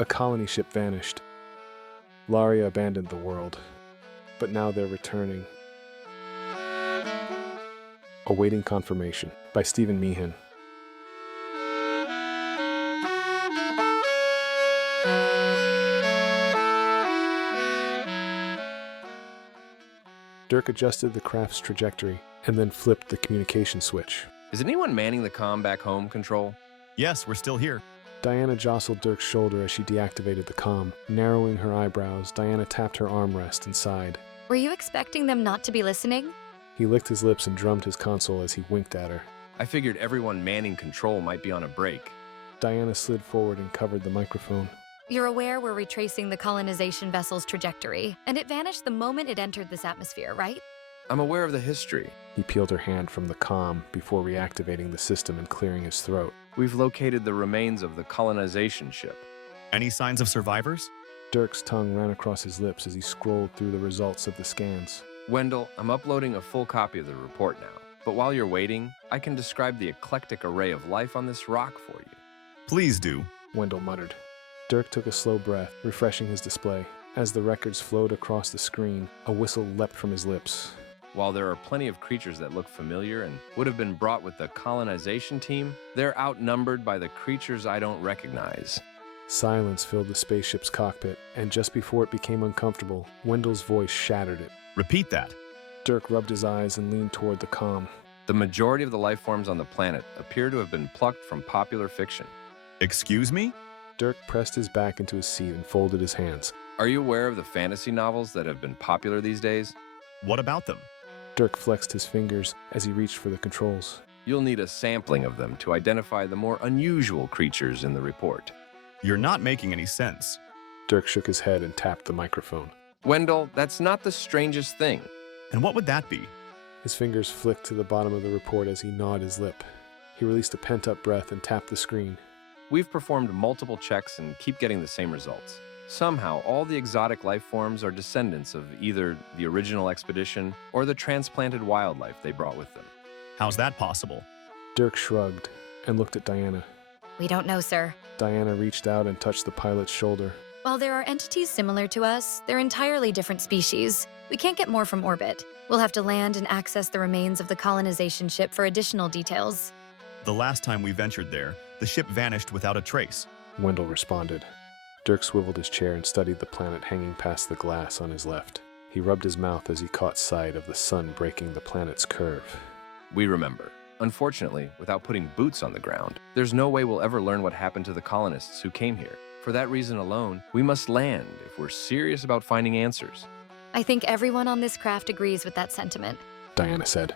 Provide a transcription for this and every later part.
A colony ship vanished. Laria abandoned the world, but now they're returning. Awaiting Confirmation by Stephen Meehan. Dirk adjusted the craft's trajectory and then flipped the communication switch. Is anyone manning the comm back home, Control? Yes, we're still here. Diana jostled Dirk's shoulder as she deactivated the comm. Narrowing her eyebrows, Diana tapped her armrest and sighed. Were you expecting them not to be listening? He licked his lips and drummed his console as he winked at her. I figured everyone manning Control might be on a break. Diana slid forward and covered the microphone. You're aware we're retracing the colonization vessel's trajectory, and it vanished the moment it entered this atmosphere, right? I'm aware of the history. He peeled her hand from the comm before reactivating the system and clearing his throat. We've located the remains of the colonization ship. Any signs of survivors? Dirk's tongue ran across his lips as he scrolled through the results of the scans. Wendell, I'm uploading a full copy of the report now. But while you're waiting, I can describe the eclectic array of life on this rock for you. Please do. Wendell muttered. Dirk took a slow breath, refreshing his display. As the records flowed across the screen, a whistle leapt from his lips. While there are plenty of creatures that look familiar and would have been brought with the colonization team, they're outnumbered by the creatures I don't recognize. Silence filled the spaceship's cockpit, and just before it became uncomfortable, Wendell's voice shattered it. Repeat that. Dirk rubbed his eyes and leaned toward the comm. The majority of the life forms on the planet appear to have been plucked from popular fiction. Excuse me? Dirk pressed his back into his seat and folded his hands. Are you aware of the fantasy novels that have been popular these days? What about them? Dirk flexed his fingers as he reached for the controls. You'll need a sampling of them to identify the more unusual creatures in the report. You're not making any sense. Dirk shook his head and tapped the microphone. Wendell, that's not the strangest thing. And what would that be? His fingers flicked to the bottom of the report as he gnawed his lip. He released a pent-up breath and tapped the screen. We've performed multiple checks and keep getting the same results. Somehow, all the exotic life forms are descendants of either the original expedition or the transplanted wildlife they brought with them. How's that possible? Dirk shrugged and looked at Diana. We don't know, sir. Diana reached out and touched the pilot's shoulder. While there are entities similar to us, they're entirely different species. We can't get more from orbit. We'll have to land and access the remains of the colonization ship for additional details. The last time we ventured there, the ship vanished without a trace. Wendell responded. Dirk swiveled his chair and studied the planet hanging past the glass on his left. He rubbed his mouth as he caught sight of the sun breaking the planet's curve. We remember. Unfortunately, without putting boots on the ground, there's no way we'll ever learn what happened to the colonists who came here. For that reason alone, we must land if we're serious about finding answers. I think everyone on this craft agrees with that sentiment. Diana said.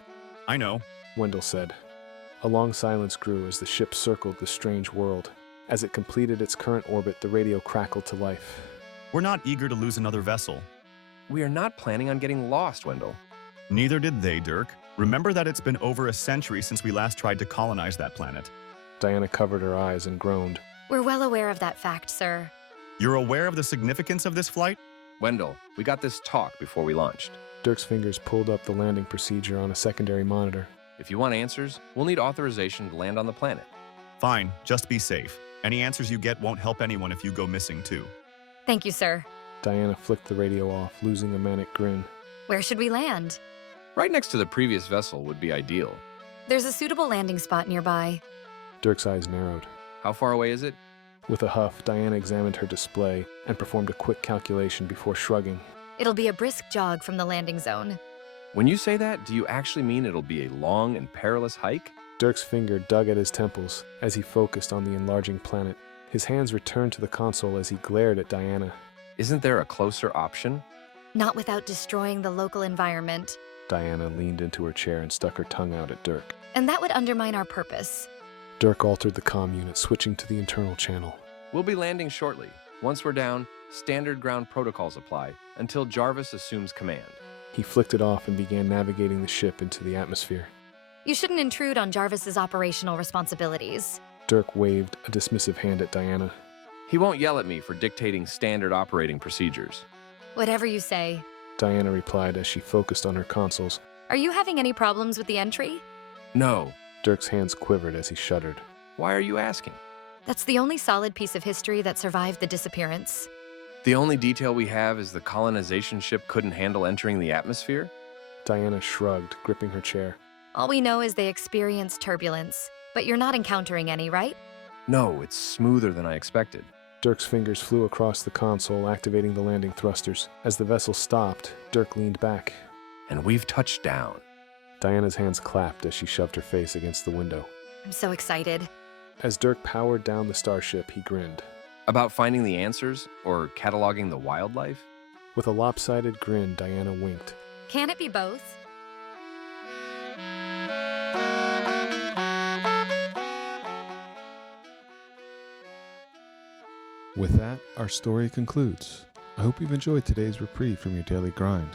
I know. Wendell said. A long silence grew as the ship circled the strange world. As it completed its current orbit, the radio crackled to life. We're not eager to lose another vessel. We are not planning on getting lost, Wendell. Neither did they, Dirk. Remember that it's been over a century since we last tried to colonize that planet. Diana covered her eyes and groaned. We're well aware of that fact, sir. You're aware of the significance of this flight? Wendell, we got this talk before we launched. Dirk's fingers pulled up the landing procedure on a secondary monitor. If you want answers, we'll need authorization to land on the planet. Fine, just be safe. Any answers you get won't help anyone if you go missing, too. Thank you, sir. Diana flicked the radio off, losing a manic grin. Where should we land? Right next to the previous vessel would be ideal. There's a suitable landing spot nearby. Dirk's eyes narrowed. How far away is it? With a huff, Diana examined her display and performed a quick calculation before shrugging. It'll be a brisk jog from the landing zone. When you say that, do you actually mean it'll be a long and perilous hike? Dirk's finger dug at his temples as he focused on the enlarging planet. His hands returned to the console as he glared at Diana. Isn't there a closer option? Not without destroying the local environment. Diana leaned into her chair and stuck her tongue out at Dirk. And that would undermine our purpose. Dirk altered the comm unit, switching to the internal channel. We'll be landing shortly. Once we're down, standard ground protocols apply until Jarvis assumes command. He flicked it off and began navigating the ship into the atmosphere. You shouldn't intrude on Jarvis's operational responsibilities. Dirk waved a dismissive hand at Diana. He won't yell at me for dictating standard operating procedures. Whatever you say. Diana replied as she focused on her consoles. Are you having any problems with the entry? No. Dirk's hands quivered as he shuddered. Why are you asking? That's the only solid piece of history that survived the disappearance. The only detail we have is the colonization ship couldn't handle entering the atmosphere? Diana shrugged, gripping her chair. All we know is they experienced turbulence, but you're not encountering any, right? No, it's smoother than I expected. Dirk's fingers flew across the console, activating the landing thrusters. As the vessel stopped, Dirk leaned back. And we've touched down. Diana's hands clapped as she shoved her face against the window. I'm so excited. As Dirk powered down the starship, he grinned. About finding the answers or cataloging the wildlife? With a lopsided grin, Diana winked. Can it be both? With that, our story concludes. I hope you've enjoyed today's reprieve from your daily grind.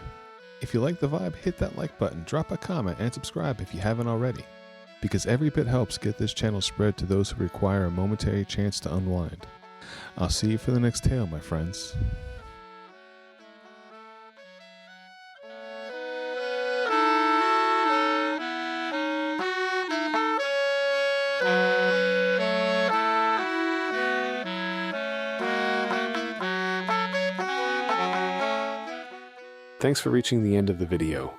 If you like the vibe, hit that like button, drop a comment, and subscribe if you haven't already, because every bit helps get this channel spread to those who require a momentary chance to unwind. I'll see you for the next tale, my friends. Thanks for reaching the end of the video.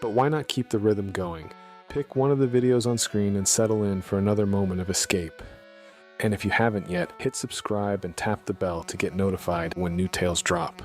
But why not keep the rhythm going? Pick one of the videos on screen and settle in for another moment of escape. And if you haven't yet, hit subscribe and tap the bell to get notified when new tales drop.